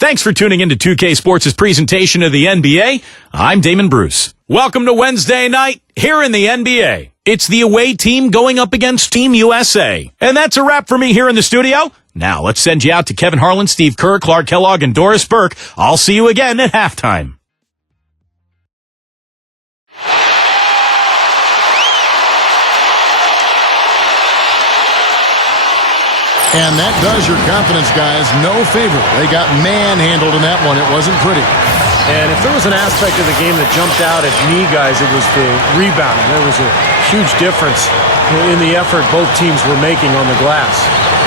Thanks for tuning in to 2K Sports' presentation of the NBA. I'm Damon Bruce. Welcome to Wednesday night here in the NBA. It's the away team going up against Team USA. And that's a wrap for me here in the studio. Now let's send you out to Kevin Harlan, Steve Kerr, Clark Kellogg, and Doris Burke. I'll see you again at halftime. And that does your confidence, guys, no favor. They got manhandled in that one. It wasn't pretty. And if there was an aspect of the game that jumped out at me, guys, it was the rebounding. There was a huge difference in the effort both teams were making on the glass.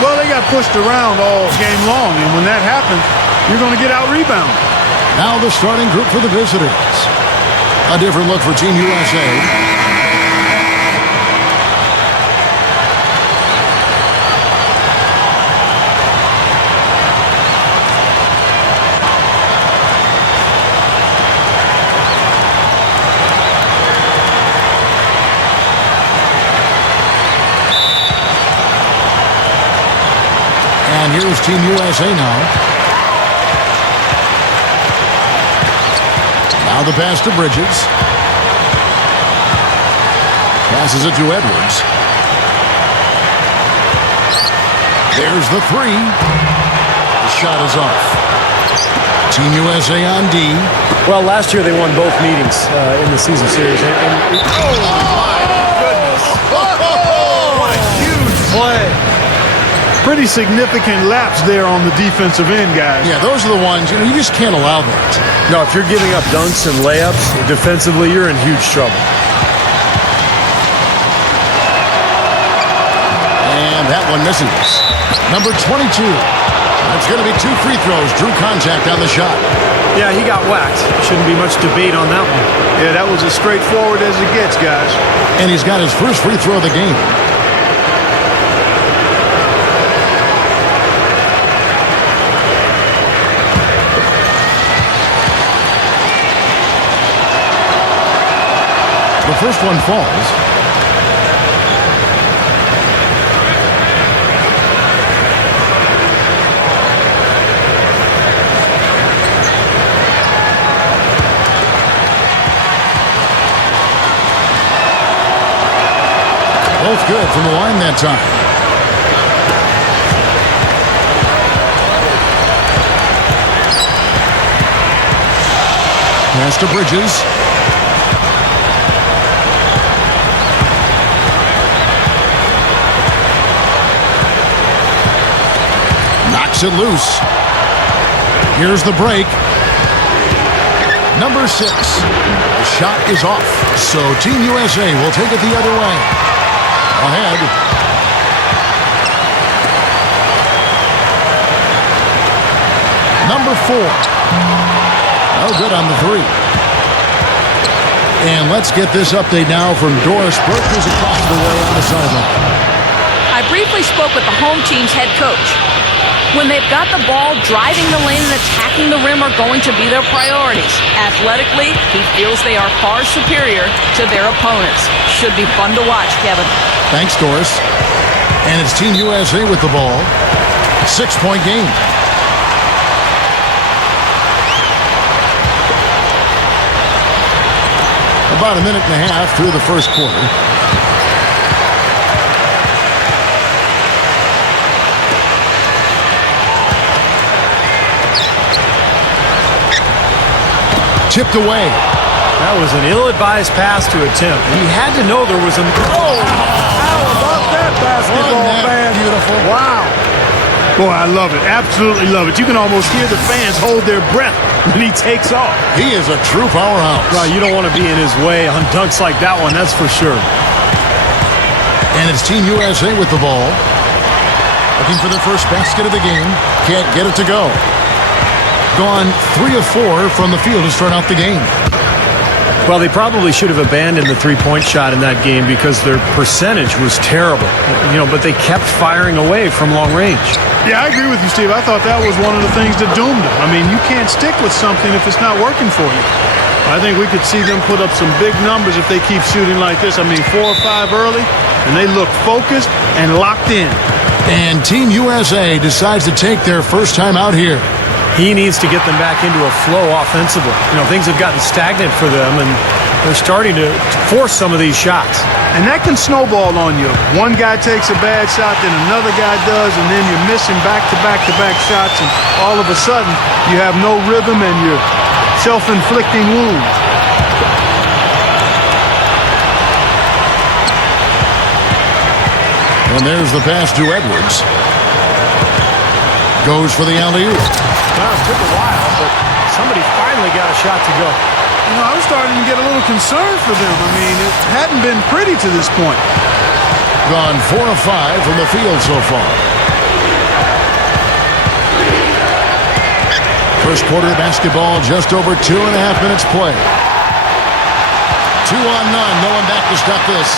Well, they got pushed around all game long, and when that happens, you're going to get out-rebounded. Now the starting group for the visitors. A different look for Team USA. And here's Team USA now. Now the pass to Bridges. Passes it to Edwards. There's the three. The shot is off. Team USA on D. Well, last year they won both meetings in the season series. Oh, my goodness. What a huge play. Pretty significant lapse there on the defensive end, guys. Yeah, those are the ones, you just can't allow that. No, if you're giving up dunks and layups, defensively, you're in huge trouble. And that one misses. Number 22. It's going to be 2 free throws. Drew contact on the shot. Yeah, he got whacked. Shouldn't be much debate on that one. Yeah, that was as straightforward as it gets, guys. And he's got his first free throw of the game. The first one falls. Both good from the line that time. Pass to Bridges. Knocks it loose. Here's the break. Number 6. The shot is off. So Team USA will take it the other way. Ahead. Number 4. No good on the 3. And let's get this update now from Doris Burke, who's across the way on the sideline. I briefly spoke with the home team's head coach. When they've got the ball, driving the lane and attacking the rim are going to be their priorities. Athletically, he feels they are far superior to their opponents. Should be fun to watch, Kevin. Thanks, Doris. And it's Team USA with the ball. 6-point game. About a minute and a half through the first quarter. Tipped away. That was an ill-advised pass to attempt. He had to know there was an... Oh, how about that basketball, man? Beautiful. Wow. Boy, I love it. Absolutely love it. You can almost hear the fans hold their breath when he takes off. He is a true powerhouse. Right, you don't want to be in his way on dunks like that one, that's for sure. And it's Team USA with the ball. Looking for their first basket of the game. Can't get it to go. Gone 3 of 4 from the field to start out the game. Well, they probably should have abandoned the three-point shot in that game because their percentage was terrible. But they kept firing away from long range. Yeah, I agree with you, Steve. I thought that was one of the things that doomed them. I mean, you can't stick with something if it's not working for you. I think we could see them put up some big numbers if they keep shooting like this. I mean, 4 or 5 early, and they look focused and locked in. And Team USA decides to take their first time out here. He needs to get them back into a flow offensively. You know, things have gotten stagnant for them, and they're starting to force some of these shots. And that can snowball on you. One guy takes a bad shot, then another guy does, and then you're missing back-to-back-to-back shots, and all of a sudden you have no rhythm and you're self-inflicting wounds. And there's the pass to Edwards. Goes for the alley-oop. Well, it took a while, but somebody finally got a shot to go. You know, I was starting to get a little concerned for them. I mean, it hadn't been pretty to this point. Gone 4 of 5 from the field so far. First quarter basketball, just over 2.5 minutes play. 2 on none, no one back to stop this.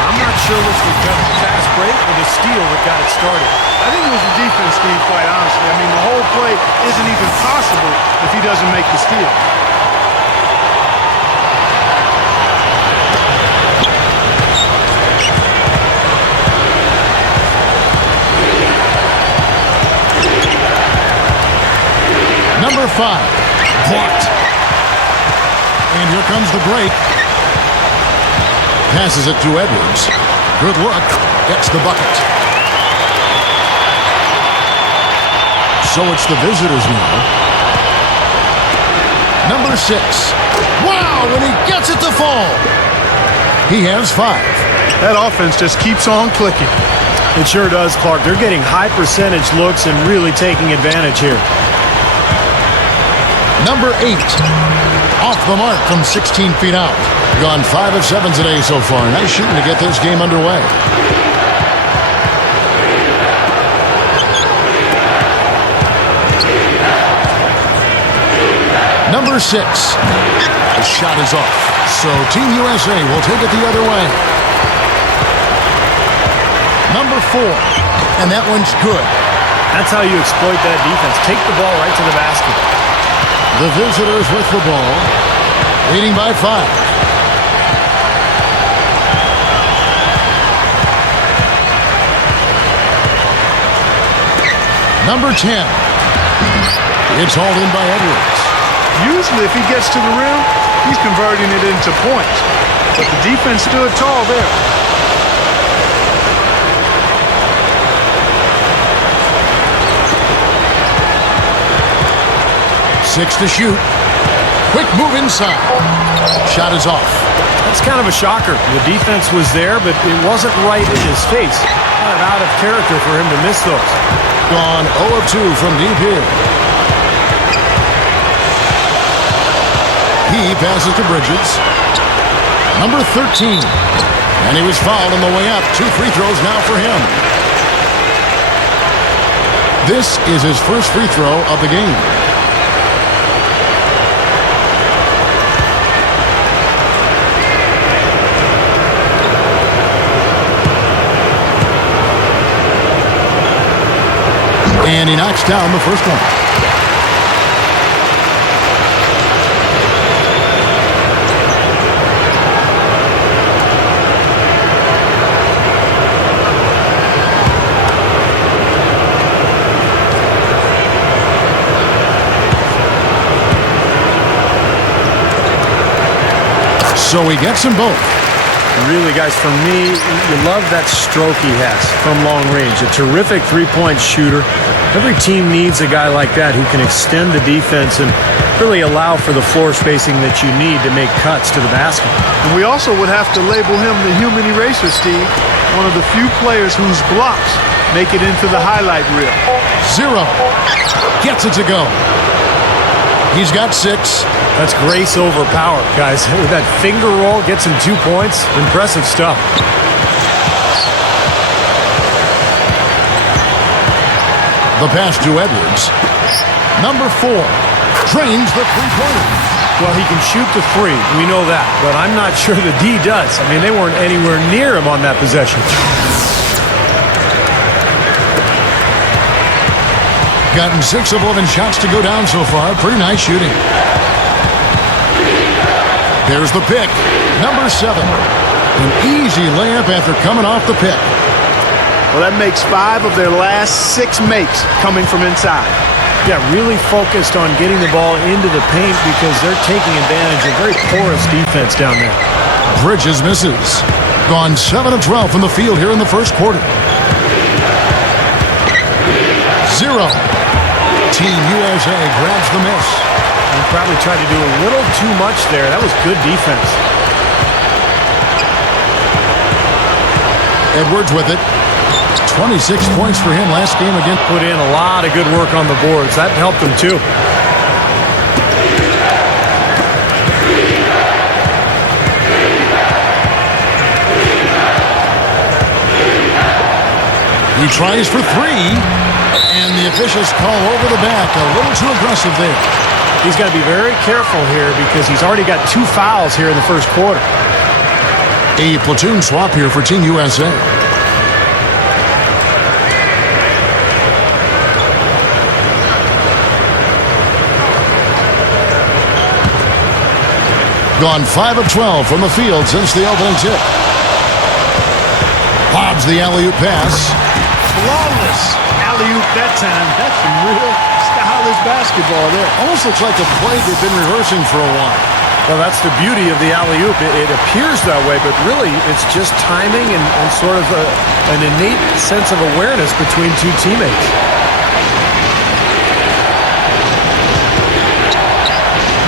I'm not sure which was better, the fast break or the steal that got it started. I think it was the defense, Steve, quite honestly. I mean, the whole play isn't even possible if he doesn't make the steal. Number 5, blocked. And here comes the break. Passes it to Edwards. Good look. Gets the bucket. So it's the visitors now. Number 6. Wow, and he gets it to fall. He has 5. That offense just keeps on clicking. It sure does, Clark. They're getting high percentage looks and really taking advantage here. Number 8. Off the mark from 16 feet out. Gone 5 of 7 today so far. Nice shooting to get this game underway. Number 6. The shot is off. So Team USA will take it the other way. Number 4. And that one's good. That's how you exploit that defense. Take the ball right to the basket. The visitors with the ball, leading by 5. Number 10. It's hauled in by Edwards. Usually if he gets to the rim, he's converting it into points. But the defense stood tall there. Six to shoot. Quick move inside. Shot is off. That's kind of a shocker. The defense was there, but it wasn't right in his face. Kind of out of character for him to miss those. Gone 0 of 2 from deep here. He passes to Bridges. Number 13. And he was fouled on the way up. 2 free throws now for him. This is his first free throw of the game. And he knocks down the first one. So he gets them both. Really, guys, for me, you love that stroke he has from long range. A terrific three-point shooter. Every team needs a guy like that who can extend the defense and really allow for the floor spacing that you need to make cuts to the basket. And we also would have to label him the human eraser, Steve. One of the few players whose blocks make it into the highlight reel. 0. Gets it to go. He's got 6. That's grace over power, guys. With that finger roll, gets him 2 points. Impressive stuff. The pass to Edwards. Number 4. Drains the three-pointer. Well, he can shoot the three. We know that. But I'm not sure the D does. I mean, they weren't anywhere near him on that possession. Gotten 6 of 11 shots to go down so far. Pretty nice shooting. There's the pick. Number 7. An easy layup after coming off the pick. Well, that makes 5 of their last 6 makes coming from inside. Yeah, really focused on getting the ball into the paint because they're taking advantage of very porous defense down there. Bridges misses. Gone 7 of 12 from the field here in the first quarter. 0. Team USA grabs the miss. He probably tried to do a little too much there. That was good defense. Edwards with it. 26 points for him last game again. Put in a lot of good work on the boards. That helped him too. He tries for 3, and the officials call over the back. A little too aggressive there. He's got to be very careful here because he's already got 2 fouls here in the first quarter. A platoon swap here for Team USA. Gone 5 of 12 from the field since the opening tip. Lobs the alley-oop pass. Flawless alley-oop that time. That's some real stylish basketball there. Almost looks like a play they've been rehearsing for a while. Well, that's the beauty of the alley-oop. It appears that way, but really it's just timing and sort of an innate sense of awareness between 2 teammates.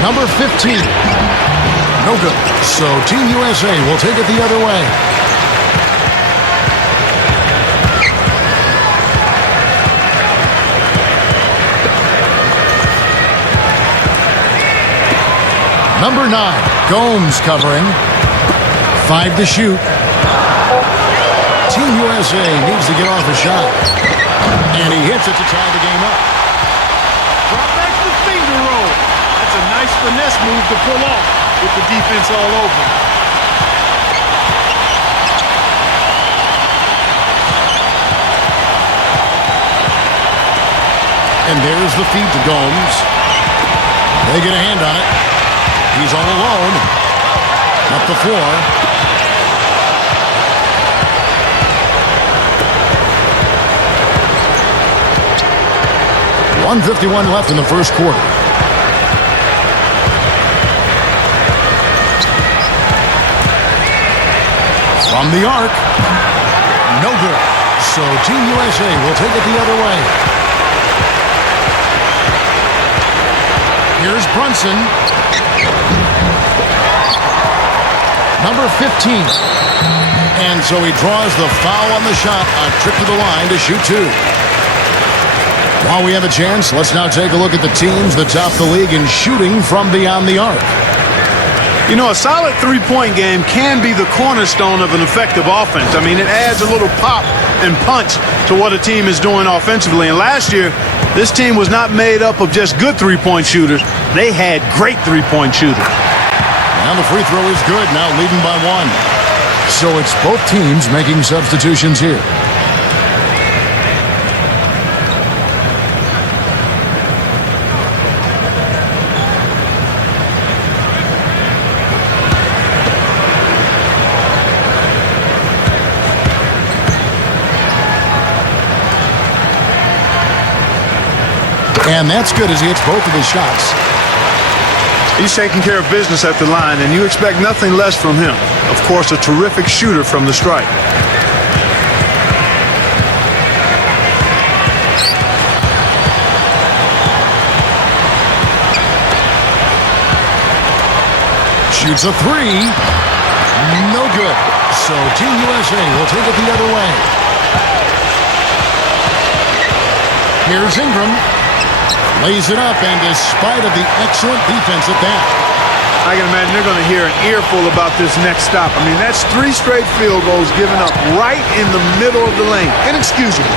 Number 15. No good. So Team USA will take it the other way. Number 9, Gomes covering. 5 to shoot. Team USA needs to get off a shot. And he hits it to tie the game up. Drop back the finger roll. That's a nice finesse move to pull off with the defense all over. And there's the feed to Gomes. They get a hand on it. He's all alone. Up the floor. .151 left in the first quarter. From the arc. No good. So Team USA will take it the other way. Here's Brunson. Number 15. And so he draws the foul on the shot. A trip to the line to shoot 2. While we have a chance, let's now take a look at the teams that top the league in shooting from beyond the arc. You know, a solid three-point game can be the cornerstone of an effective offense. I mean, it adds a little pop and punch to what a team is doing offensively. And last year, this team was not made up of just good three-point shooters. They had great three-point shooters. And the free throw is good, now leading by 1. So it's both teams making substitutions here. And that's good as he hits both of his shots. He's taking care of business at the line, and you expect nothing less from him. Of course, a terrific shooter from the stripe. Shoots a 3. No good. So Team USA will take it the other way. Here's Ingram. Lays it up, and despite of the excellent defense at that. I can imagine they're going to hear an earful about this next stop. I mean, that's 3 straight field goals given up right in the middle of the lane. Inexcusable.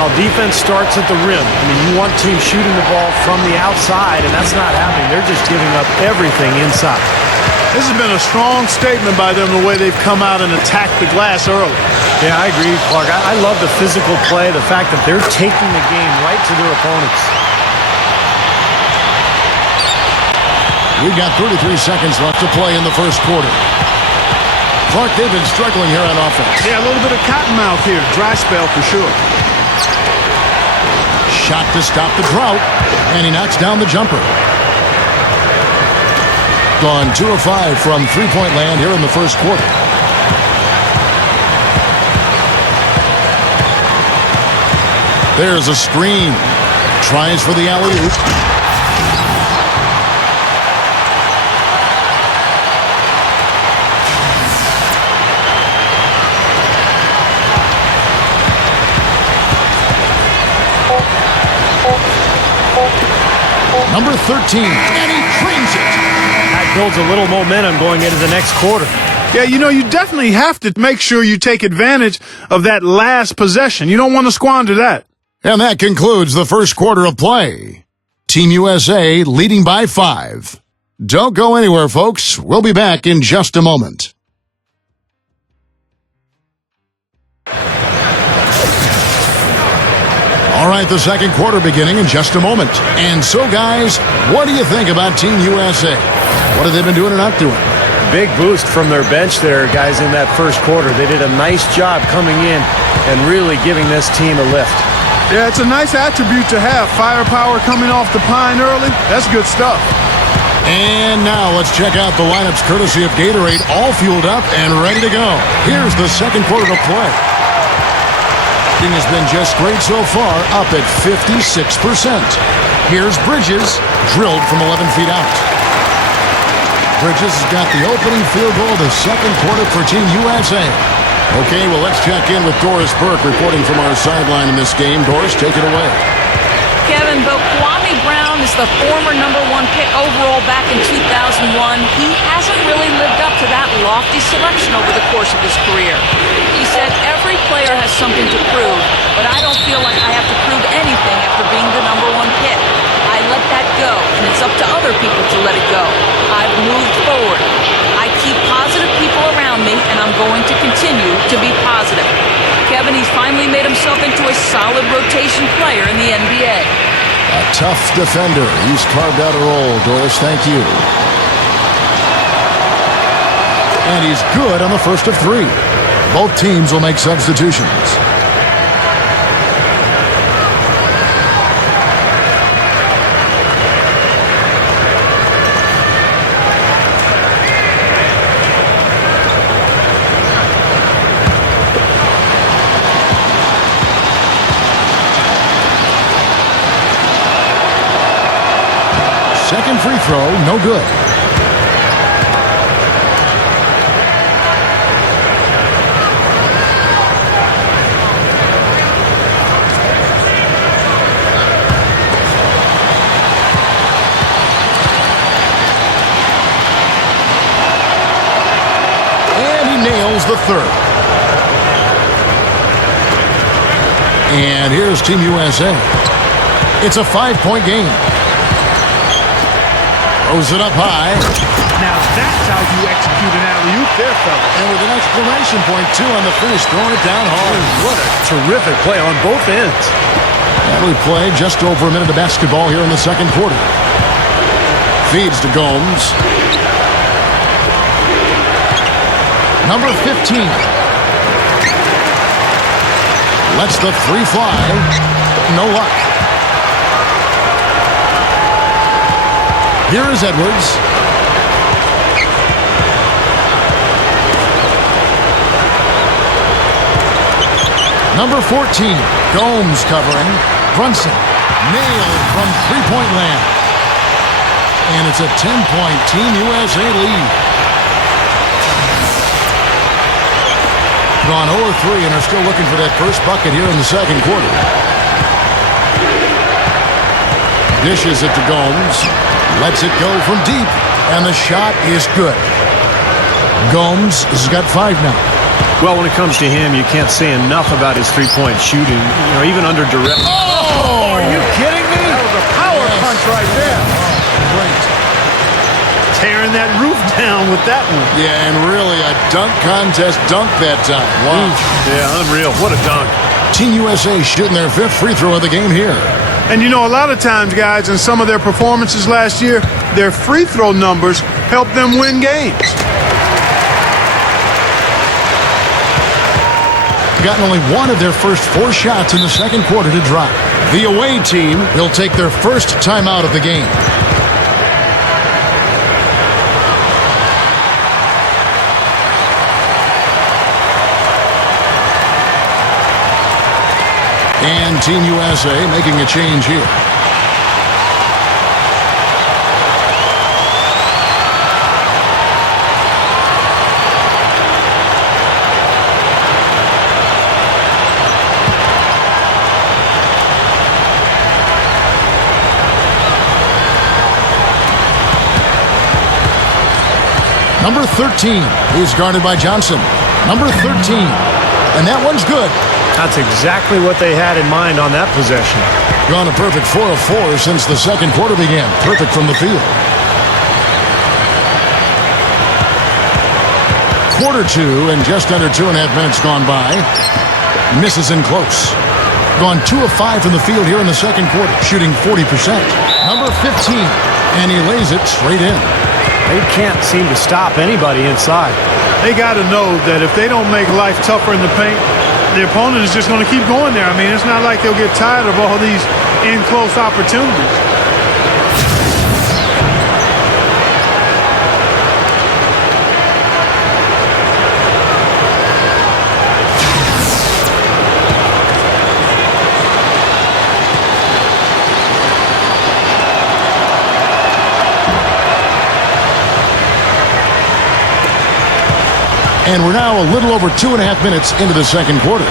Now, defense starts at the rim. I mean, you want teams shooting the ball from the outside, and that's not happening. They're just giving up everything inside. This has been a strong statement by them, the way they've come out and attacked the glass early. Yeah, I agree, Clark. I love the physical play, the fact that they're taking the game right to their opponents. We've got 33 seconds left to play in the first quarter. Clark, they've been struggling here on offense. Yeah, a little bit of cottonmouth here. Dry spell for sure. Shot to stop the drought. And he knocks down the jumper. Gone 2 of 5 from three-point land here in the first quarter. There's a screen. Tries for the alley-oop. Number 13, and he drains it. That builds a little momentum going into the next quarter. Yeah, you know, you definitely have to make sure you take advantage of that last possession. You don't want to squander that. And that concludes the first quarter of play. Team USA leading by 5. Don't go anywhere, folks. We'll be back in just a moment. All right, the second quarter beginning in just a moment. And so, guys, what do you think about Team USA? What have they been doing or not doing? Big boost from their bench there, guys, in that first quarter. They did a nice job coming in and really giving this team a lift. Yeah, it's a nice attribute to have. Firepower coming off the pine early. That's good stuff. And now let's check out the lineups courtesy of Gatorade, all fueled up and ready to go. Here's the second quarter to play. Shooting has been just great so far, up at 56%. Here's Bridges, drilled from 11 feet out. Bridges has got the opening field goal of the second quarter for Team USA. Okay, well, let's check in with Doris Burke reporting from our sideline in this game. Doris, take it away. Kevin, though Kwame Brown is the former #1 pick overall back in 2001, he hasn't really lived up to that lofty selection over the course of his career. He said every player has something to prove, but I don't feel like I have to prove anything after being the #1 pick. I let that go, and it's up to other people to let it go. I've moved forward. I keep positive people around me, and I'm going to continue to be positive. Kevin, he's finally made himself into a solid rotation player in the NBA. A tough defender. He's carved out a role, Doris. Thank you. And he's good on the first of 3. Both teams will make substitutions. Second free throw, no good. And he nails the third. And here's Team USA. It's a 5-point game. Throws it up high. Now that's how you execute an alley-oop there, fellas. And with an exclamation point, too, on the finish, throwing it down hard. What a terrific play on both ends. That'll be played just over a minute of basketball here in the second quarter. Feeds to Gomes. Number 15. Lets the 3 fly. No luck. Here is Edwards. Number 14, Gomes covering. Brunson, nailed from three-point land. And it's a 10-point Team USA lead. Gone 0-3 and are still looking for that first bucket here in the second quarter. Dishes it to Gomes. Lets it go from deep. And the shot is good. Gomes has got 5 now. Well, when it comes to him, you can't say enough about his three-point shooting. You know, even under duress. Oh! Are you kidding me? That was a power punch right there. Great. Tearing that roof down with that one. Yeah, and really a dunk contest dunk that time. Wow. Yeah, unreal. What a dunk. Team USA shooting their 5th free throw of the game here. And you know, a lot of times, guys, in some of their performances last year, their free throw numbers helped them win games. gotten only one of their first 4 shots in the second quarter to drop. The away team will take their first timeout of the game. And Team USA making a change here. Number 13 is guarded by Johnson. Number 13. And that one's good. That's exactly what they had in mind on that possession. Gone a perfect 4 of 4 since the second quarter began. Perfect from the field. Quarter 2 and just under 2.5 minutes gone by. Misses in close. Gone 2 of 5 from the field here in the second quarter, shooting 40%. Number 15, and he lays it straight in. They can't seem to stop anybody inside. They got to know that if they don't make life tougher in the paint, the opponent is just going to keep going there. I mean, it's not like they'll get tired of all these in-close opportunities. And we're now a little over 2.5 minutes into the second quarter.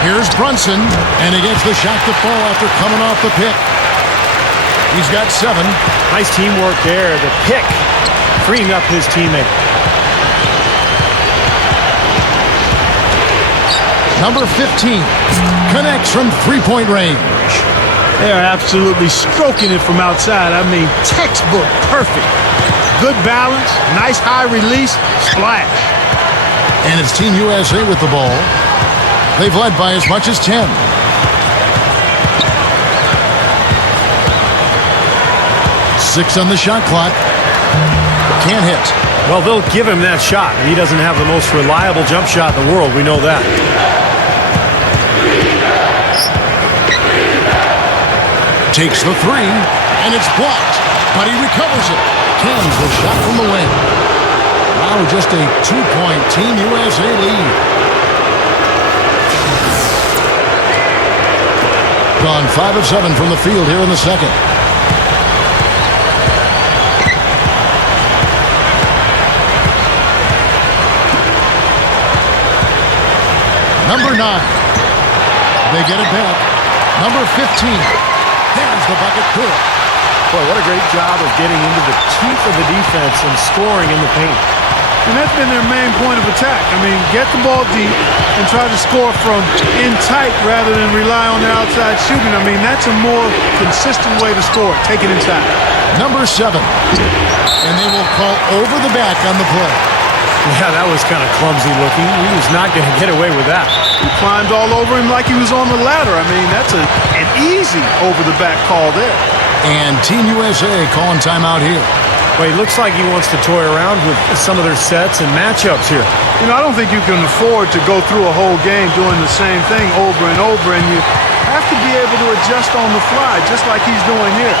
Here's Brunson, and he gets the shot to fall after coming off the pick. He's got 7. Nice teamwork there. The pick freeing up his teammate. Number 15 connects from three-point range. They are absolutely stroking it from outside. I mean, textbook perfect. Good balance, nice high release, splash. And it's Team USA with the ball. They've led by as much as 10. 6 on the shot clock. Can't hit. Well, they'll give him that shot. He doesn't have the most reliable jump shot in the world. We know that. Takes the 3, and it's blocked, but he recovers it. Cans the shot from the wing. Now just a 2-point Team USA lead. Gone 5 of 7 from the field here in the second. Number 9. They get it back. Number 15. There's the bucket good. Boy, what a great job of getting into the teeth of the defense and scoring in the paint. And that's been their main point of attack. I mean, get the ball deep and try to score from in tight rather than rely on the outside shooting. I mean, that's a more consistent way to score. Take it inside. Number 7. And they will call over the back on the play. Yeah, that was kind of clumsy looking. He was not going to get away with that. He climbed all over him like he was on the ladder. I mean, that's an easy over-the-back call there. And Team USA calling timeout here. Well, he looks like he wants to toy around with some of their sets and matchups here. You know, I don't think you can afford to go through a whole game doing the same thing over and over, and you have to be able to adjust on the fly, just like he's doing here.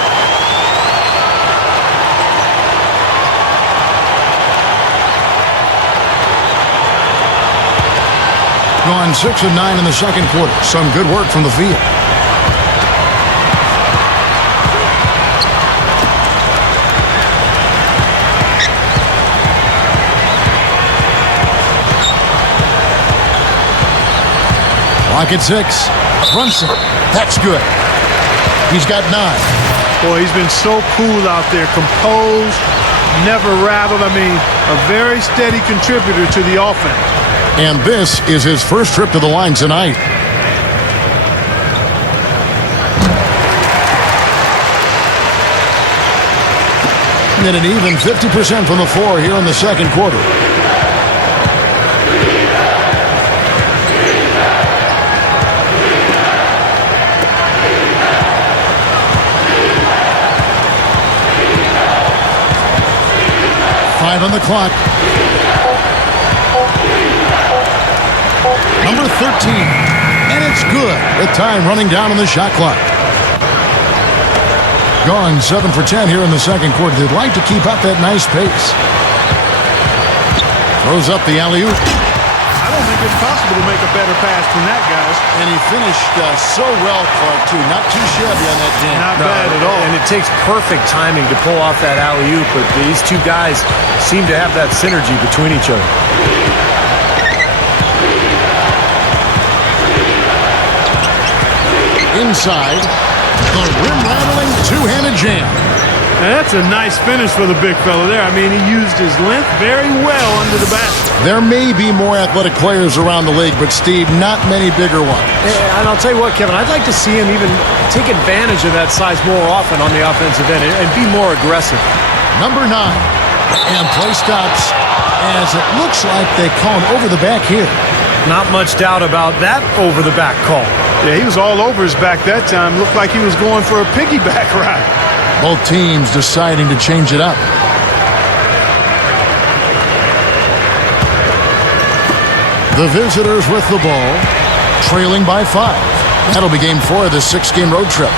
Gone 6 of 9 in the second quarter. Some good work from the field. Clock at 6. Brunson. That's good. He's got 9. Boy, he's been so cool out there. Composed, never rattled. I mean, a very steady contributor to the offense. And this is his first trip to the line tonight. And an even 50% from the floor here in the second quarter. on the clock. Number 13. And it's good with time running down on the shot clock. Gone 7 for 10 here in the second quarter. They'd like to keep up that nice pace. Throws up the alley-oop. I don't think it's possible to make a better pass than that, guys. And he finished so well, Clark, too. Not too shabby on that jam. Not bad at all. And it takes perfect timing to pull off that alley-oop, but these two guys seem to have that synergy between each other. Inside, the rim-rattling two-handed jam. Now, that's a nice finish for the big fella there. I mean, he used his length very well under the basket. There may be more athletic players around the league, but, Steve, not many bigger ones. And I'll tell you what, Kevin, I'd like to see him even take advantage of that size more often on the offensive end and be more aggressive. Number 9. And play stops as it looks like they call an over-the-back here. Not much doubt about that over-the-back call. Yeah, he was all over his back that time. Looked like he was going for a piggyback ride. Both teams deciding to change it up. The visitors with the ball, trailing by 5. That'll be game 4 of this 6-game road trip.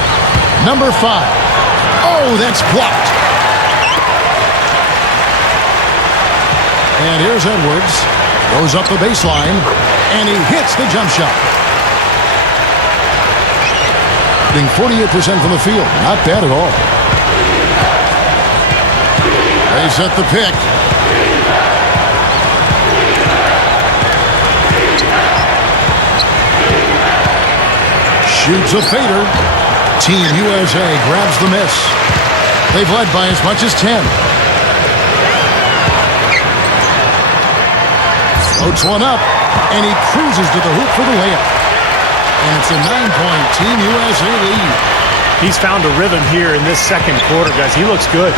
Number 5. Oh, that's blocked. And here's Edwards. Goes up the baseline, and he hits the jump shot. 48% from the field. Not bad at all. They set the pick. Shoots a fader. Team USA grabs the miss. They've led by as much as 10. Floats one up, and he cruises to the hoop for the layup. And it's a 9-point Team USA lead. He's found a rhythm here in this second quarter, guys. He looks good.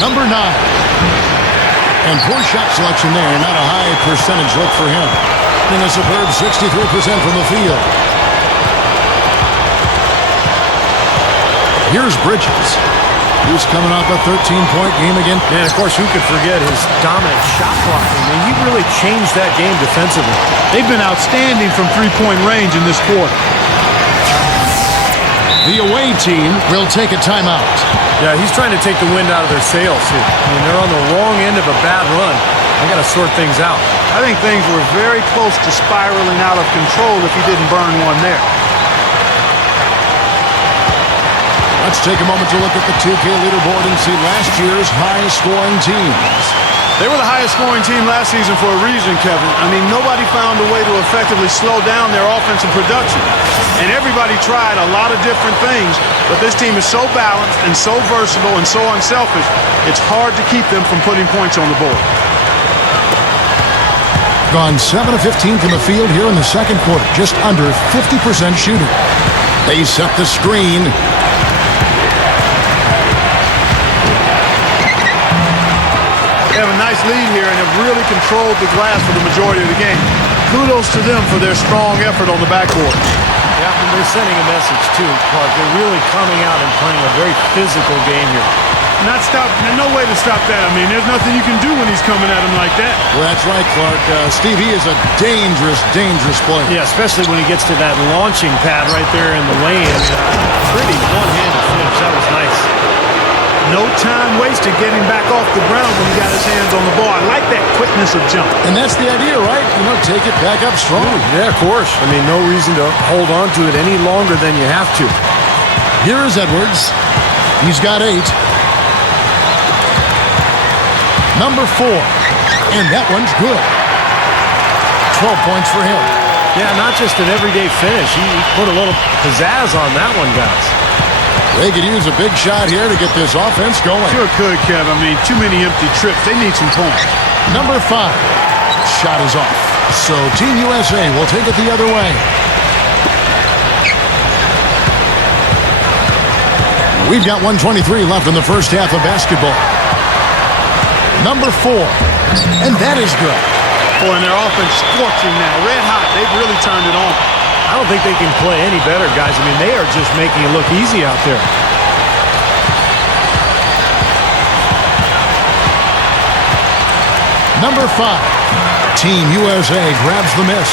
Number 9. And poor shot selection there. Not a high percentage look for him. And a superb 63% from the field. Here's Bridges. He's coming off a 13-point game again. And, of course, who could forget his dominant shot blocking? I mean, he really changed that game defensively. They've been outstanding from three-point range in this quarter. The away team will take a timeout. Yeah, he's trying to take the wind out of their sails here. I mean, they're on the wrong end of a bad run. They got to sort things out. I think things were very close to spiraling out of control if he didn't burn one there. Let's take a moment to look at the 2K leaderboard and see last year's highest-scoring teams. They were the highest-scoring team last season for a reason, Kevin. I mean, nobody found a way to effectively slow down their offensive production. And everybody tried a lot of different things, but this team is so balanced and so versatile and so unselfish, it's hard to keep them from putting points on the board. Gone 7 of 15 from the field here in the second quarter, just under 50% shooting. They set the screen. They have a nice lead here and have really controlled the glass for the majority of the game. Kudos to them for their strong effort on the backboard. Yeah, and they're sending a message, too, Clark. They're really coming out and playing a very physical game here. No way to stop that. I mean, there's nothing you can do when he's coming at him like that. Well, that's right, Clark. Steve, he is a dangerous, dangerous player. Yeah, especially when he gets to that launching pad right there in the lane. Pretty one-handed finish. That was nice. No time wasted getting back off the ground when he got his hands on the ball. I like that quickness of jump. And that's the idea, right? Take it back up strong. Yeah, of course. I mean, no reason to hold on to it any longer than you have to. Here is Edwards. He's got 8. Number 4. And that one's good. 12 points for him. Yeah, not just an everyday finish. He put a little pizzazz on that one, guys. They could use a big shot here to get this offense going. Sure could, Kev. I mean, too many empty trips. They need some points. Number 5. Shot is off. So Team USA will take it the other way. We've got 1:23 left in the first half of basketball. Number 4. And that is good. Boy, and their offense scorching now. Red hot. They've really turned it on. I don't think they can play any better, guys. I mean, they are just making it look easy out there. Number 5, Team USA grabs the miss.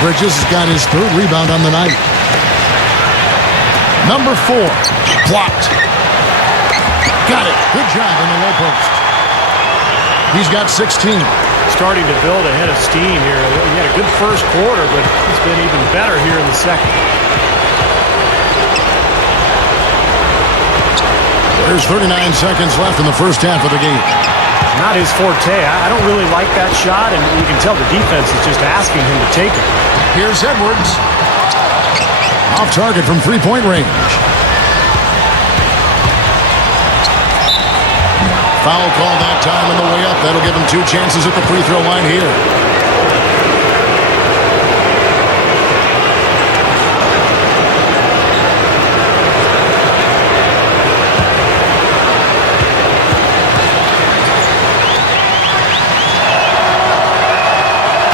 Bridges has got his 3rd rebound on the night. Number 4, blocked. Got it. Good job in the low post. He's got 16. Starting to build a head of steam here. He had a good first quarter, but it's been even better here in the second. There's 39 seconds left in the first half of the game. Not his forte. I don't really like that shot, and you can tell the defense is just asking him to take it. Here's Edwards. Off target from three-point range. Foul call that time on the way up. That'll give him 2 chances at the free throw line here.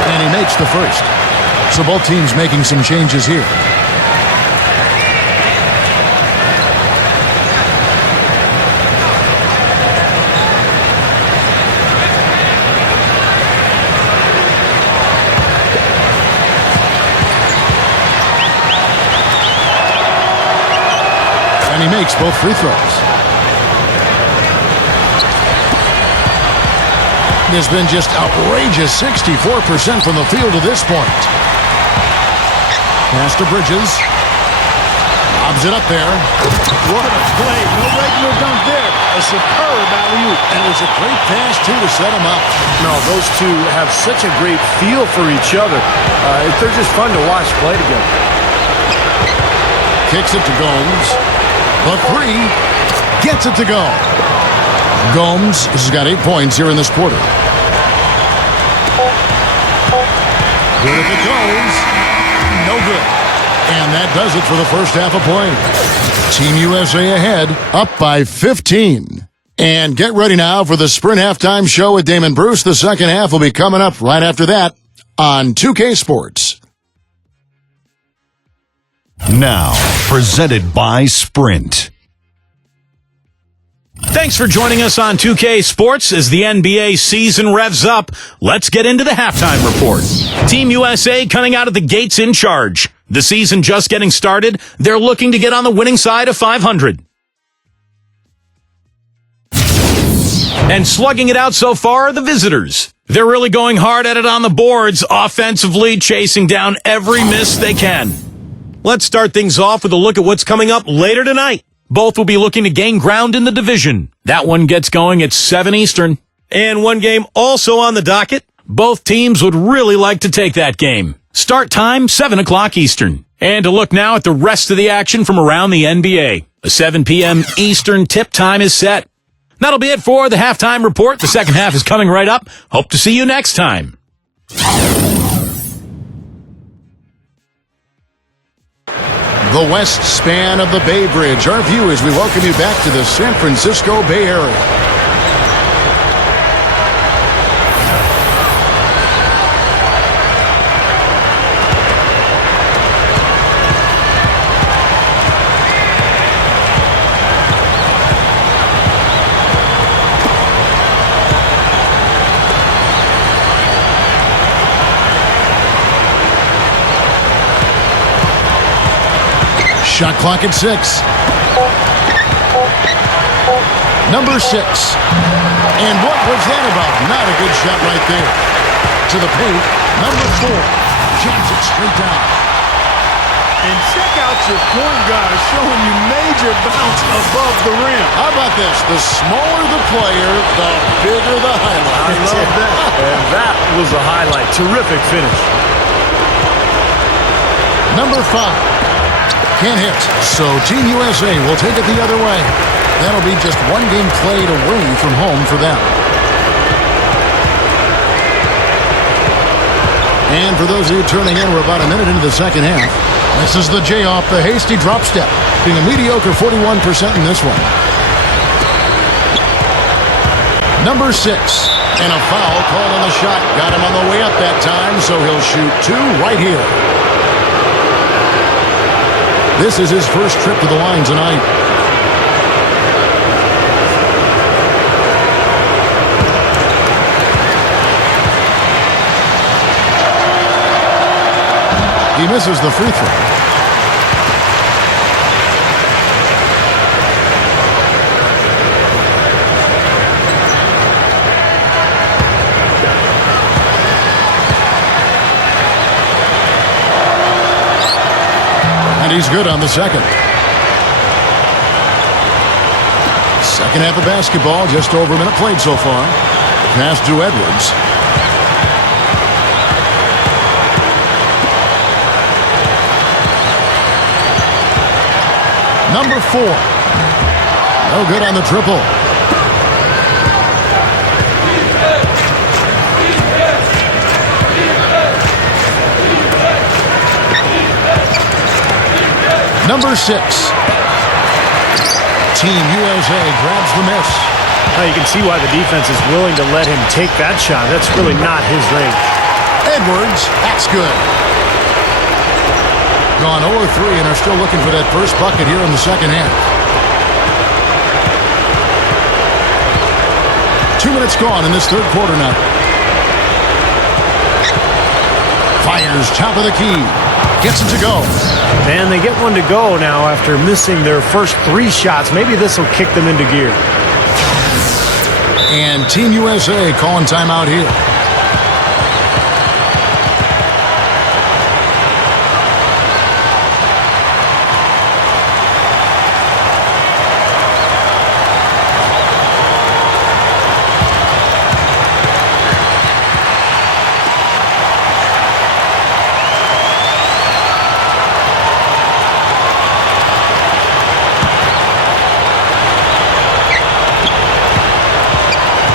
And he makes the first. So both teams making some changes here. And he makes both free throws. There's been just outrageous 64% from the field to this point. Pass to Bridges. Lobs it up there. What a play. No regular dunk there. A superb alley-oop. And it was a great pass, too, to set him up. No, those two have such a great feel for each other. They're just fun to watch play together. Kicks it to Gomes. The 3 gets it to go. Gomes has got 8 points here in this quarter. Good if it goes. No good. And that does it for the first half of play. Team USA ahead, up by 15. And get ready now for the Sprint Halftime Show with Damon Bruce. The second half will be coming up right after that on 2K Sports. Now, presented by Sprint. Thanks for joining us on 2K Sports as the NBA season revs up. Let's get into the halftime report. Team USA coming out of the gates in charge. The season just getting started. They're looking to get on the winning side of 500. And slugging it out so far are the visitors. They're really going hard at it on the boards, offensively chasing down every miss they can. Let's start things off with a look at what's coming up later tonight. Both will be looking to gain ground in the division. That one gets going at 7 Eastern. And one game also on the docket. Both teams would really like to take that game. Start time, 7 o'clock Eastern. And to look now at the rest of the action from around the NBA. A 7 p.m. Eastern tip time is set. That'll be it for the halftime report. The second half is coming right up. Hope to see you next time. The west span of the Bay Bridge. Our view as we welcome you back to the San Francisco Bay Area. Shot clock at 6. Number 6. And what was that about? Not a good shot right there. To the paint. Number 4. Jams it straight down. And check out your point guard showing you major bounce above the rim. How about this? The smaller the player, the bigger the highlight. I love that. And that was a highlight. Terrific finish. Number 5. Can't hit. So Team USA will take it the other way. That'll be just one game played away from home for them. And for those of you turning in, we're about a minute into the second half. This is the J off the hasty drop step. Being a mediocre 41% in this one. Number 6. And a foul called on the shot. Got him on the way up that time, so he'll shoot 2 right here. This is his first trip to the line tonight. He misses the free throw. And he's good on the second. Second half of basketball, just over a minute played so far. Pass to Edwards. Number 4. No good on the triple. Number 6. Team USA grabs the miss. Now you can see why the defense is willing to let him take that shot. That's really not his range. Edwards, that's good. Gone 0-3 and are still looking for that first bucket here in the second half. 2 minutes gone in this third quarter now. Fires top of the key. Gets it to go. And they get one to go now after missing their first 3 shots. Maybe this will kick them into gear. And Team USA calling timeout here.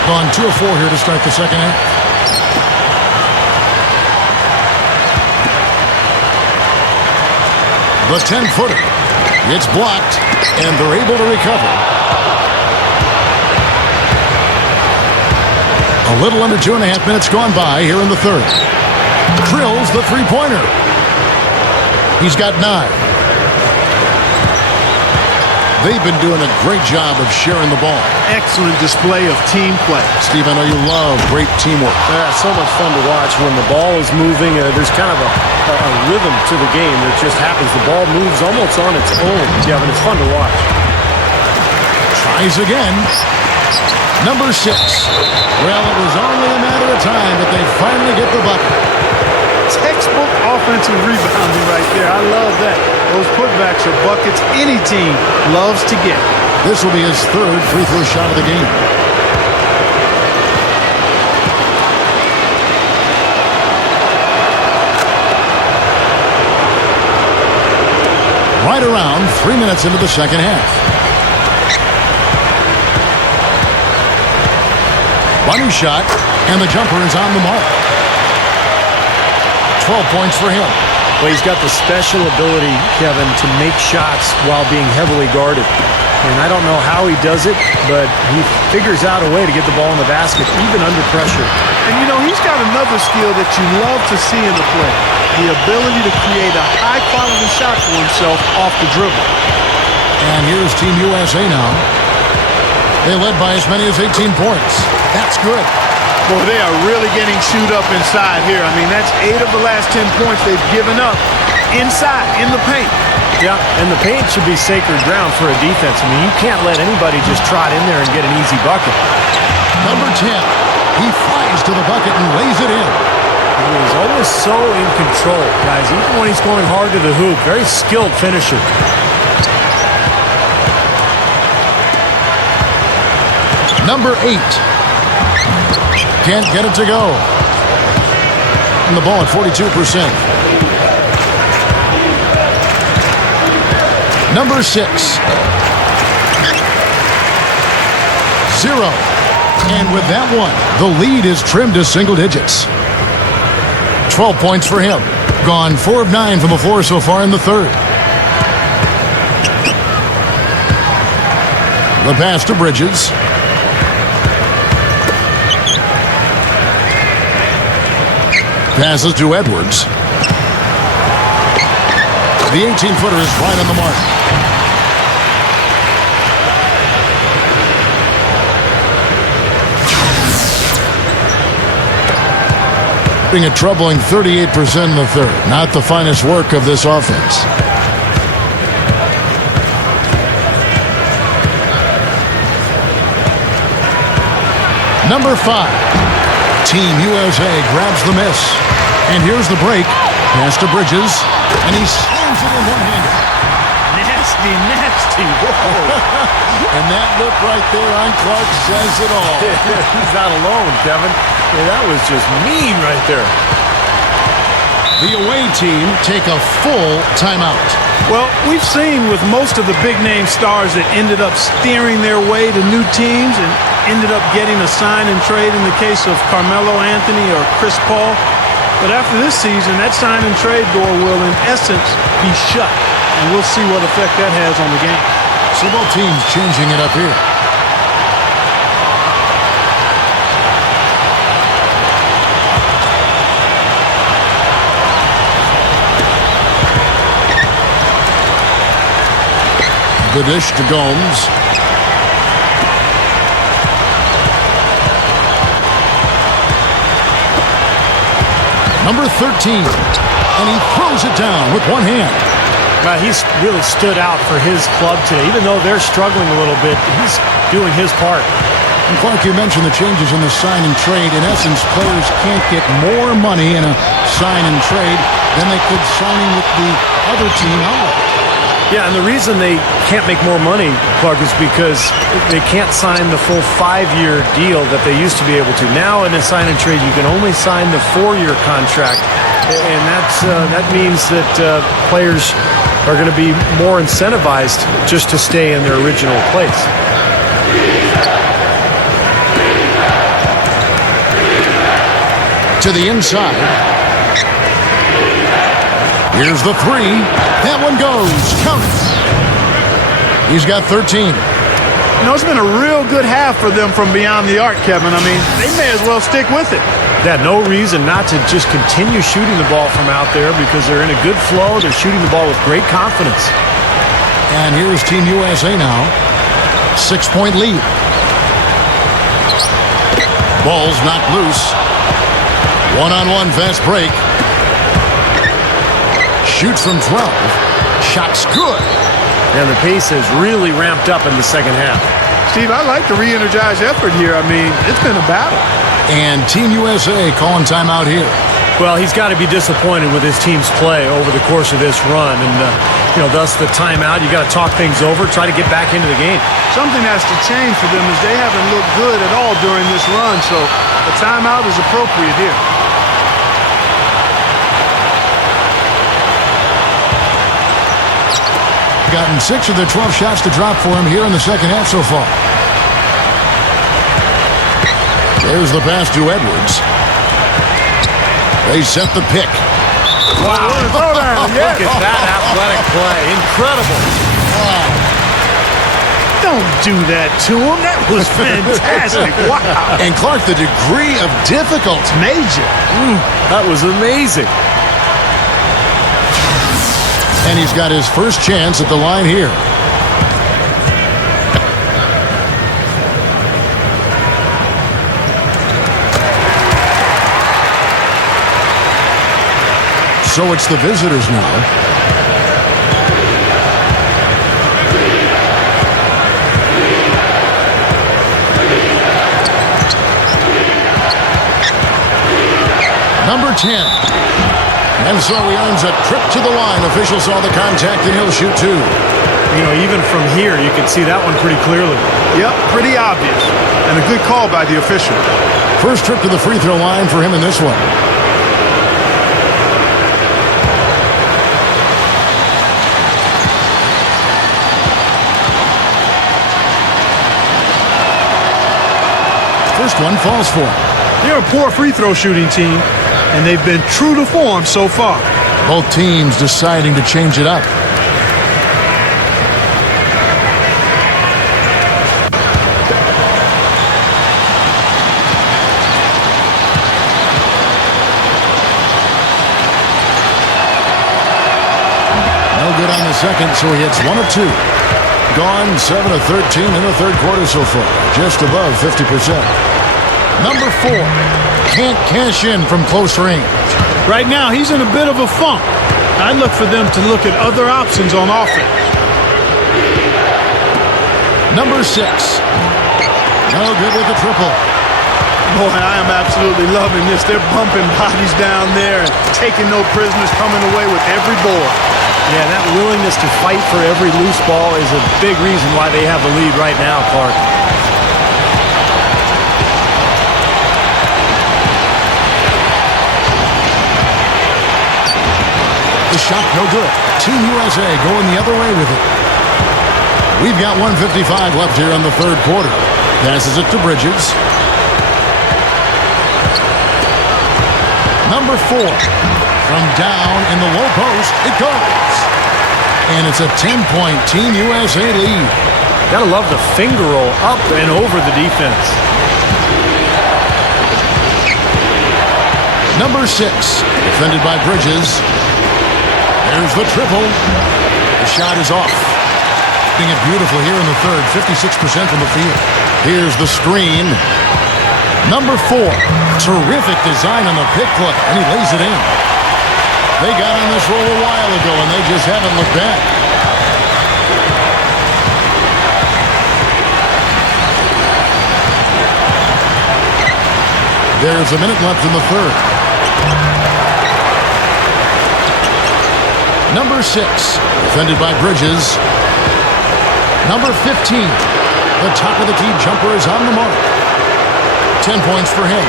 Gone 2 of 4 here to start the second half. The 10-footer. It's blocked, and they're able to recover. A little under 2.5 minutes gone by here in the third. Drills the three-pointer. He's got 9. They've been doing a great job of sharing the ball. Excellent display of team play. Steve, I know you love great teamwork. Yeah, so much fun to watch when the ball is moving. There's kind of a rhythm to the game that just happens. The ball moves almost on its own. Yeah, but it's fun to watch. Tries again. Number 6. Well, it was only a matter of time, but they finally get the bucket. Textbook offensive rebounding right there. I love that. Those putbacks are buckets any team loves to get. This will be his third free throw shot of the game. Right around 3 minutes into the second half. Bunny shot, and the jumper is on the mark. 12 points for him. Well, he's got the special ability, Kevin, to make shots while being heavily guarded. And I don't know how he does it, but he figures out a way to get the ball in the basket, even under pressure. And, you know, he's got another skill that you love to see in the play. The ability to create a high-quality shot for himself off the dribble. And here's Team USA now. They led by as many as 18 points. That's good. Boy, they are really getting chewed up inside here. I mean, that's 8 of the last 10 points they've given up inside, in the paint. Yeah, and the paint should be sacred ground for a defense. I mean, you can't let anybody just trot in there and get an easy bucket. Number 10. He flies to the bucket and lays it in. He's always so in control, guys, even when he's going hard to the hoop. Very skilled finisher. Number 8. Can't get it to go. And the ball at 42%. Number 6. 0. And with that one, the lead is trimmed to single digits. 12 points for him. Gone 4 of 9 from the floor so far in the third. The pass to Bridges. Passes to Edwards. The 18-footer is right on the mark. Shooting a troubling 38% in the third. Not the finest work of this offense. Number 5. Team USA grabs the miss. And here's the break. Pass to Bridges. And he slams it in one-handed. Nasty, nasty. Whoa. And that look right there on Clark says it all. He's not alone, Kevin. Yeah, that was just mean right there. The away team take a full timeout. Well, we've seen with most of the big-name stars that ended up steering their way to new teams and ended up getting a sign and trade in the case of Carmelo Anthony or Chris Paul. But after this season, that sign and trade door will, in essence, be shut. And we'll see what effect that has on the game. So both teams changing it up here. The dish to Gomes. Number 13. And he throws it down with one hand. Well, he's really stood out for his club today. Even though they're struggling a little bit, he's doing his part. And Clark, you mentioned the changes in the sign and trade. In essence, players can't get more money in a sign and trade than they could signing with the other team outright. Yeah, and the reason they can't make more money, Clark, is because they can't sign the full 5-year deal that they used to be able to. Now, in a sign and trade, you can only sign the 4-year contract, and that means that players are going to be more incentivized just to stay in their original place. To the inside. Here's the 3. That one goes. Count it. He's got 13. You know, it's been a real good half for them from beyond the arc, Kevin. I mean, they may as well stick with it. Yeah, no reason not to just continue shooting the ball from out there because they're in a good flow. They're shooting the ball with great confidence. And here's Team USA now. 6-point lead. Ball's knocked loose. One-on-one fast break. Shoots from 12. Shot's good. And the pace has really ramped up in the second half. Steve, I like the re-energized effort here. I mean, it's been a battle. And Team USA calling timeout here. Well, he's got to be disappointed with his team's play over the course of this run. And, thus the timeout. You got to talk things over, try to get back into the game. Something has to change for them as they haven't looked good at all during this run. So the timeout is appropriate here. Gotten 6 of the 12 shots to drop for him here in the second half so far. There's the pass to Edwards. They set the pick. Wow. Look at that athletic play. Incredible. Don't do that to him. That was fantastic. Wow. And Clark, the degree of difficulty. Major. That was amazing. And he's got his first chance at the line here. So it's the visitors now. Number 10. And so he earns a trip to the line. Officials saw the contact, and he'll shoot 2. Even from here, you can see that one pretty clearly. Yep, pretty obvious. And a good call by the official. First trip to the free throw line for him in this one. First one falls for him. They're a poor free throw shooting team, and they've been true to form so far. Both teams deciding to change it up. No good on the second, so he hits 1 of 2. Gone 7 of 13 in the third quarter so far, just above 50%. Number 4. Can't cash in from close range. Right now, he's in a bit of a funk. I look for them to look at other options on offense. Number 6. No good with the triple. Boy, I am absolutely loving this. They're bumping bodies down there and taking no prisoners, coming away with every board. Yeah, that willingness to fight for every loose ball is a big reason why they have the lead right now, Clark. The shot no good. Team USA going the other way with it. We've got 1:55 left here in the third quarter. Passes it to Bridges. Number 4. From down in the low post, it goes. And it's a 10-point Team USA lead. Gotta love the finger roll up and over the defense. Number 6. Defended by Bridges. There's the triple. The shot is off. Doing it beautifully here in the third. 56% from the field. Here's the screen. Number 4. Terrific design on the pick play. And he lays it in. They got on this roll a while ago, and they just haven't looked back. There's a minute left in the third. Number 6, defended by Bridges. Number 15, the top of the key jumper is on the mark. 10 points for him.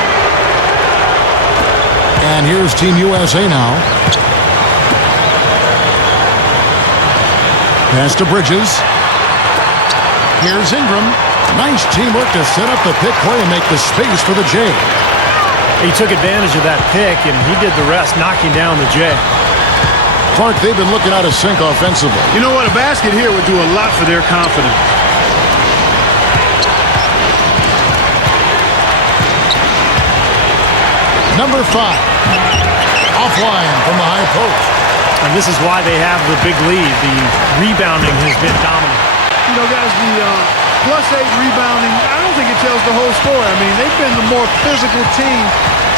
And here's Team USA now. Pass to Bridges. Here's Ingram. Nice teamwork to set up the pick play and make the space for the J. He took advantage of that pick, and he did the rest, knocking down the J. Clark, they've been looking out of sync offensively. You know what? A basket here would do a lot for their confidence. Number 5. Offline from the high post. And this is why they have the big lead. The rebounding has been dominant. You know, guys, the +8 rebounding, I don't think it tells the whole story. I mean, they've been the more physical team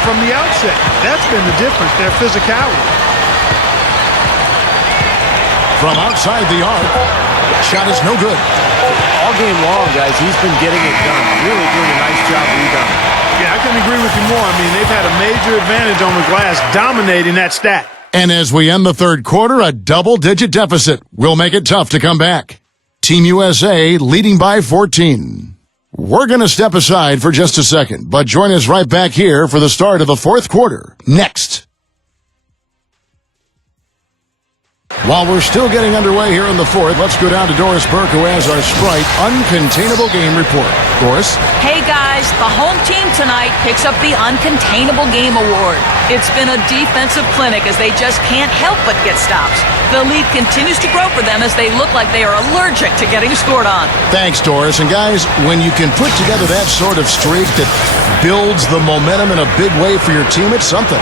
from the outset. That's been the difference, their physicality. From outside the arc, shot is no good. All game long, guys, he's been getting it done. Really doing a nice job rebounding. Yeah, I couldn't agree with you more. I mean, they've had a major advantage on the glass, dominating that stat. And as we end the third quarter, a double-digit deficit will make it tough to come back. Team USA leading by 14. We're going to step aside for just a second, but join us right back here for the start of the fourth quarter. Next. While we're still getting underway here in the fourth, let's go down to Doris Burke, who has our Sprite Uncontainable Game Report. Doris? Hey guys, the home team tonight picks up the Uncontainable Game Award. It's been a defensive clinic as they just can't help but get stops. The lead continues to grow for them as they look like they are allergic to getting scored on. Thanks, Doris. And guys, when you can put together that sort of streak that builds the momentum in a big way for your team, it's something.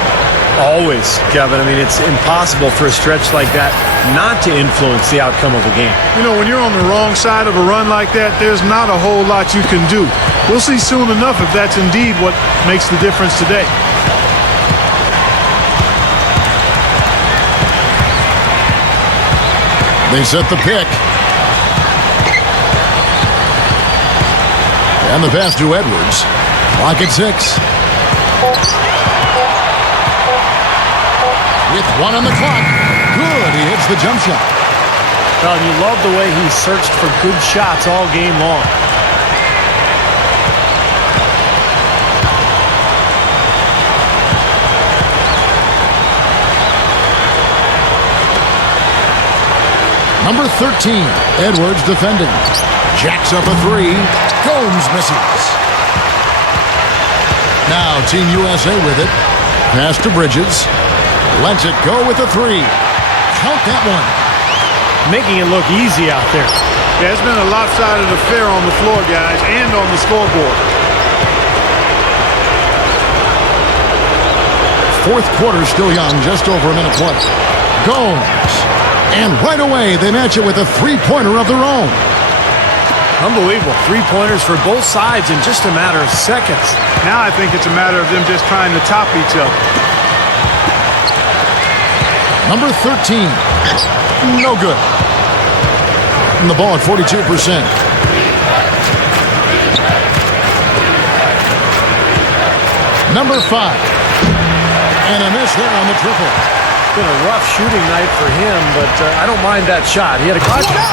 Always, Kevin. I mean, it's impossible for a stretch like that not to influence the outcome of a game. You know, when you're on the wrong side of a run like that, there's not a whole lot you can do. We'll see soon enough if that's indeed what makes the difference today. They set the pick. And the pass to Edwards. Clock at 6. With 1 on the clock. Good. He hits the jump shot. Well, you love the way he searched for good shots all game long. Number 13, Edwards defending. Jacks up a 3. Gomes misses. Now Team USA with it. Pass to Bridges. Lets it go with a 3. Count that one. Making it look easy out there. Yeah, it's been a lopsided affair on the floor, guys, and on the scoreboard. Fourth quarter still young, just over a minute play. Gomes. And right away, they match it with a three-pointer of their own. Unbelievable. Three-pointers for both sides in just a matter of seconds. Now I think it's a matter of them just trying to top each other. Number 13. No good. And the ball at 42%. Number 5. And a miss there on the triple. Been a rough shooting night for him, but I don't mind that shot. He had a good shot.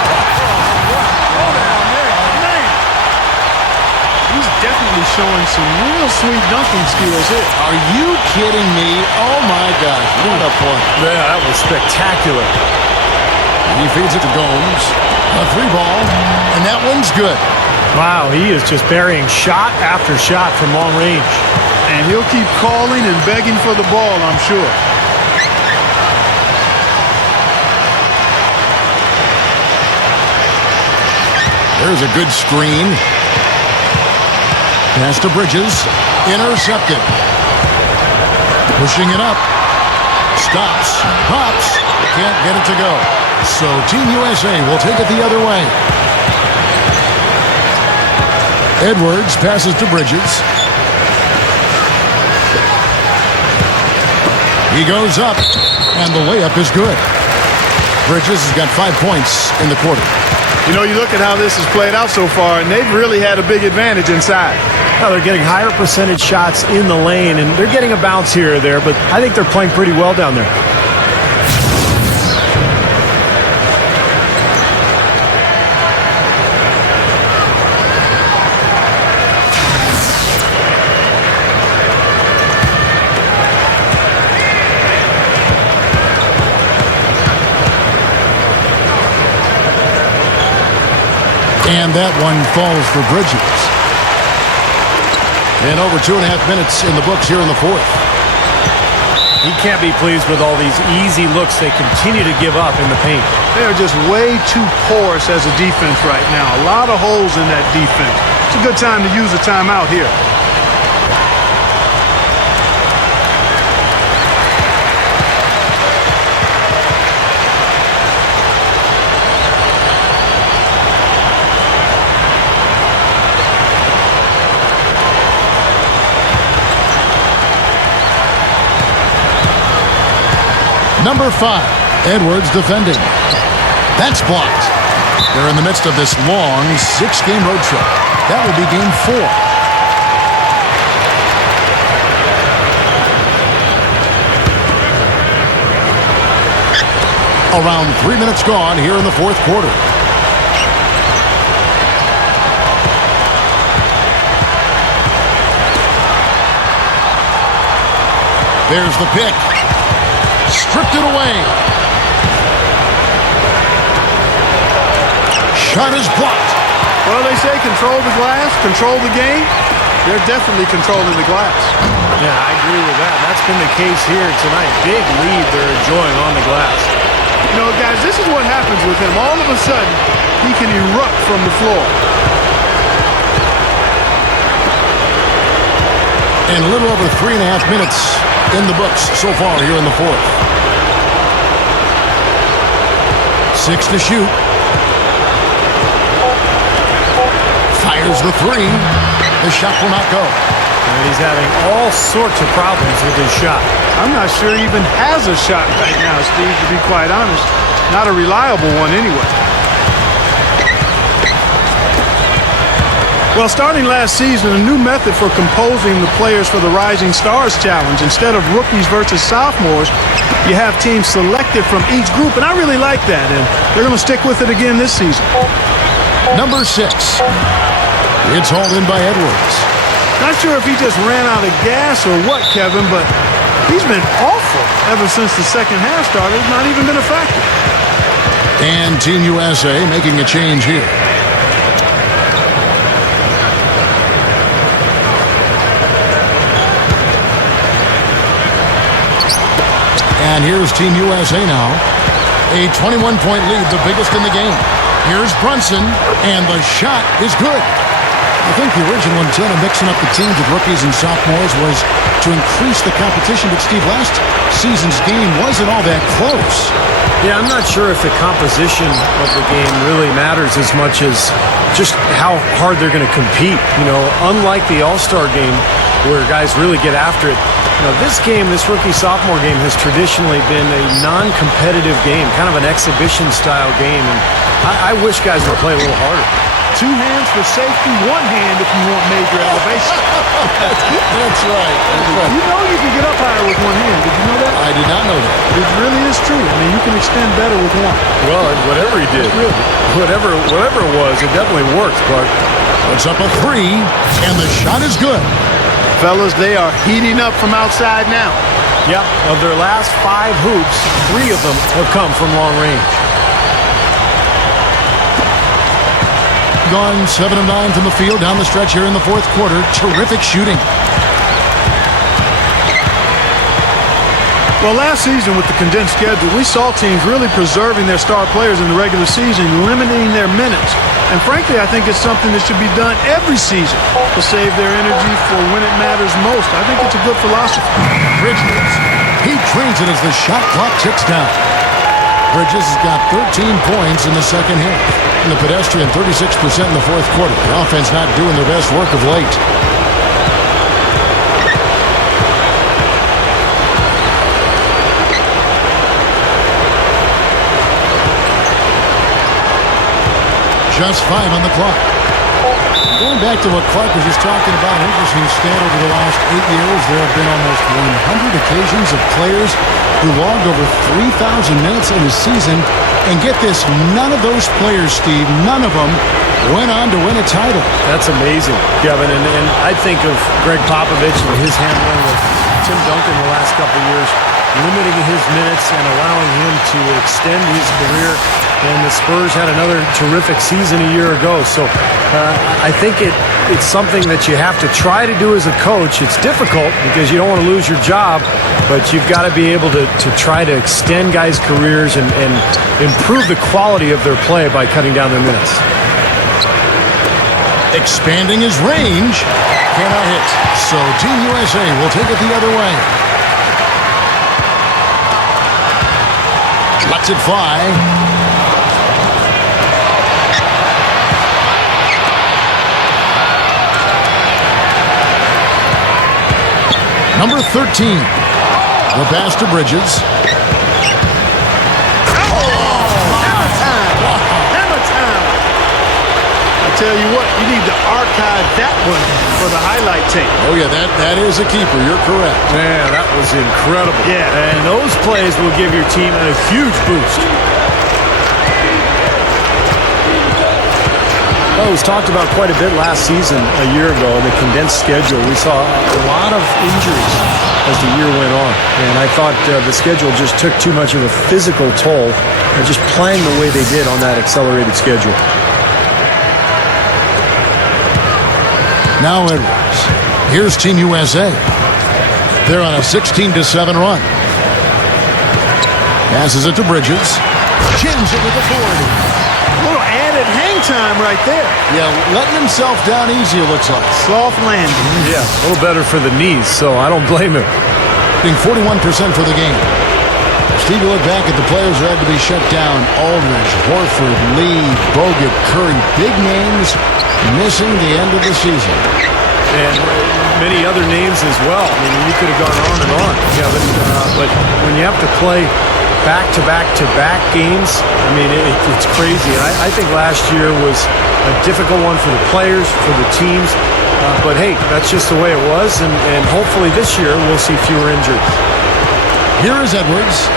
He's definitely showing some real sweet dunking skills here. Are you kidding me? Oh, my gosh. What a point. Yeah, that was spectacular. He feeds it to Gomes. A 3-ball, and that one's good. Wow, he is just burying shot after shot from long range. And he'll keep calling and begging for the ball, I'm sure. There's a good screen. Pass to Bridges. Intercepted. Pushing it up. Stops. Pops. Can't get it to go. So Team USA will take it the other way. Edwards passes to Bridges. He goes up. And the layup is good. Bridges has got 5 points in the quarter. You know, you look at how this has played out so far, and they've really had a big advantage inside. Now they're getting higher percentage shots in the lane, and they're getting a bounce here or there, but I think they're playing pretty well down there. And that one falls for Bridges. And over 2.5 minutes in the books here in the fourth. He can't be pleased with all these easy looks they continue to give up in the paint. They are just way too porous as a defense right now. A lot of holes in that defense. It's a good time to use a timeout here. Number 5, Edwards defending. That's blocked. They're in the midst of this long 6-game road trip. That will be game 4. Around 3 minutes gone here in the fourth quarter. There's the pick. Stripped it away. Shot is blocked. Well, they say control the glass, control the game. They're definitely controlling the glass. Yeah, I agree with that. That's been the case here tonight. Big lead they're enjoying on the glass. You know, guys, this is what happens with him. All of a sudden, he can erupt from the floor. And a little over 3.5 minutes in the books so far here in the fourth. 6 to shoot. Fires the 3. The shot will not go. And he's having all sorts of problems with his shot. I'm not sure he even has a shot right now, Steve, to be quite honest. Not a reliable one anyway. Well, starting last season, a new method for composing the players for the Rising Stars Challenge. Instead of rookies versus sophomores, you have teams selected from each group, and I really like that, and they're going to stick with it again this season. Number 6. It's hauled in by Edwards. Not sure if he just ran out of gas or what, Kevin, but he's been awful ever since the second half started. It's not even been a factor. And Team USA making a change here. And here's Team USA now. A 21-point lead, the biggest in the game. Here's Brunson, and the shot is good. I think the original intent of mixing up the teams with rookies and sophomores was to increase the competition. But, Steve, last season's game wasn't all that close. Yeah, I'm not sure if the composition of the game really matters as much as just how hard they're going to compete. You know, unlike the All-Star game where guys really get after it, you know, this game, this rookie-sophomore game has traditionally been a non-competitive game, kind of an exhibition-style game, and I wish guys would play a little harder. 2 hands for safety, 1 hand if you want major elevation. That's right. You know you can get up higher with 1 hand. Did you know that? I did not know that. It really is true. I mean, you can extend better with 1. Well, whatever he did, whatever it was, it definitely worked, but Puts up a 3, and the shot is good. Fellas, they are heating up from outside now. yeah, of their last 5 hoops, 3 of them have come from long range. Gone 7 of 9 from the field down the stretch here in the fourth quarter. Terrific shooting. Well, last season with the condensed schedule, we saw teams really preserving their star players in the regular season, limiting their minutes. And frankly, I think it's something that should be done every season to save their energy for when it matters most. I think it's a good philosophy. Bridges. He trains it as the shot clock ticks down. Bridges has got 13 points in the second half. And the pedestrian 36% in the fourth quarter. The offense not doing their best work of late. Just 5 on the clock. Going back to what Clark was just talking about, an interesting stat over the last 8 years, there have been almost 100 occasions of players who logged over 3,000 minutes in a season. And get this, none of those players, Steve, none of them went on to win a title. That's amazing, Kevin. And I think of Greg Popovich and his handling of Tim Duncan the last couple of years, limiting his minutes and allowing him to extend his career. And the Spurs had another terrific season a year ago. So I think it's something that you have to try to do as a coach. It's difficult because you don't want to lose your job, but you've got to be able to try to extend guys' careers and improve the quality of their play by cutting down their minutes. Expanding his range. Cannot hit. So Team USA will take it the other way. Lets it fly. Number 13. The pass to Bridges. Tell you what, you need to archive that one for the highlight tape. Oh, yeah, that is a keeper. You're correct. Man, that was incredible. Yeah. And those plays will give your team a huge boost. Well, it was talked about quite a bit last season, a year ago, in the condensed schedule. We saw a lot of injuries as the year went on. And I thought the schedule just took too much of a physical toll, just playing the way they did on that accelerated schedule. Now Edwards. Here's Team USA. They're on a 16-7 run. Passes it to Bridges. Jams it with authority. A little added hang time right there. Yeah, letting himself down easy, it looks like. Soft landing. Yeah, a little better for the knees, so I don't blame him. Being 41% for the game. Steve, you look back at the players who had to be shut down. Aldridge, Horford, Lee, Bogut, Curry. Big names missing the end of the season. And many other names as well. I mean, you could have gone on and on, Kevin. But when you have to play back-to-back-to-back games, I mean, it's crazy. I think last year was a difficult one for the players, for the teams. But, hey, that's just the way it was. And hopefully this year we'll see fewer injuries. Here is Edwards.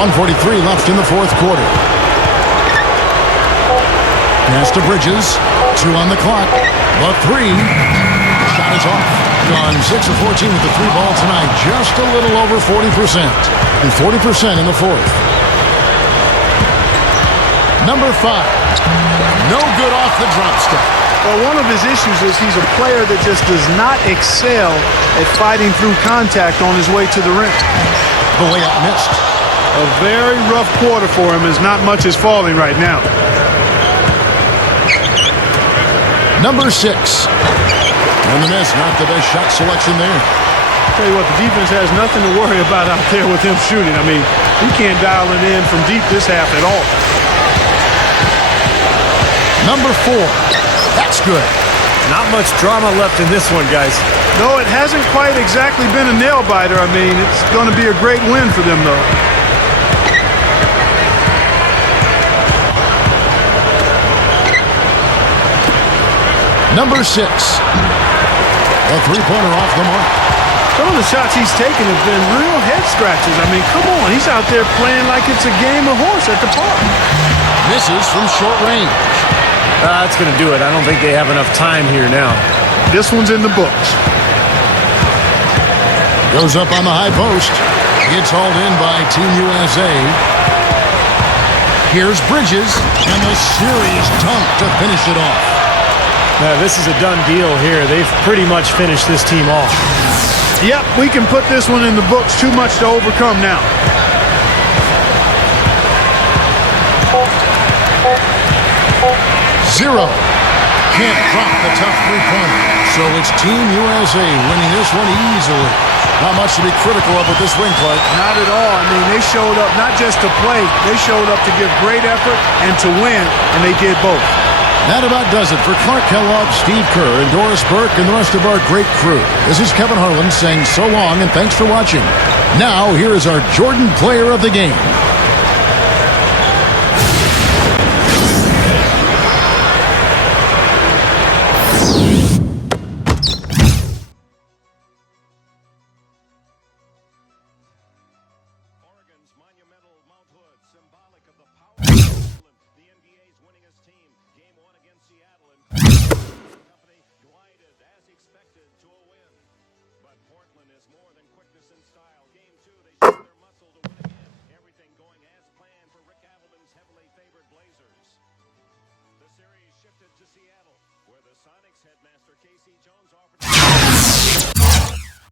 1:43 left in the fourth quarter. Pass to Bridges. 2 on the clock. The 3. Shot is off. Gone 6 of 14 with the 3 ball tonight. Just a little over 40%. And 40% in the fourth. Number 5. No good off the drop step. Well, one of his issues is he's a player that just does not excel at fighting through contact on his way to the rim. The layup missed. A very rough quarter for him as not much is falling right now. Number 6. And the miss, not the best shot selection there. Tell you what, the defense has nothing to worry about out there with him shooting. I mean, he can't dial it in from deep this half at all. Number 4. That's good. Not much drama left in this one, guys. No, it hasn't quite exactly been a nail-biter. I mean, it's going to be a great win for them, though. Number 6. A three-pointer off the mark. Some of the shots he's taken have been real head scratchers. I mean, come on. He's out there playing like it's a game of horse at the park. Misses from short range. That's going to do it. I don't think they have enough time here now. This one's in the books. Goes up on the high post. Gets hauled in by Team USA. Here's Bridges, and a serious dunk to finish it off. Now, this is a done deal here. They've pretty much finished this team off. Yep, we can put this one in the books. Too much to overcome now. Zero. Can't drop the tough three-pointer. So it's Team USA winning this one easily. Not much to be critical of with this win, Clark. Not at all. I mean, they showed up not just to play. They showed up to give great effort and to win, and they did both. That about does it for Clark Kellogg, Steve Kerr, and Doris Burke, and the rest of our great crew. This is Kevin Harlan saying so long and thanks for watching. Now, here is our Jordan Player of the Game.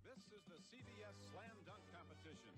This is the CBS Slam Dunk Competition.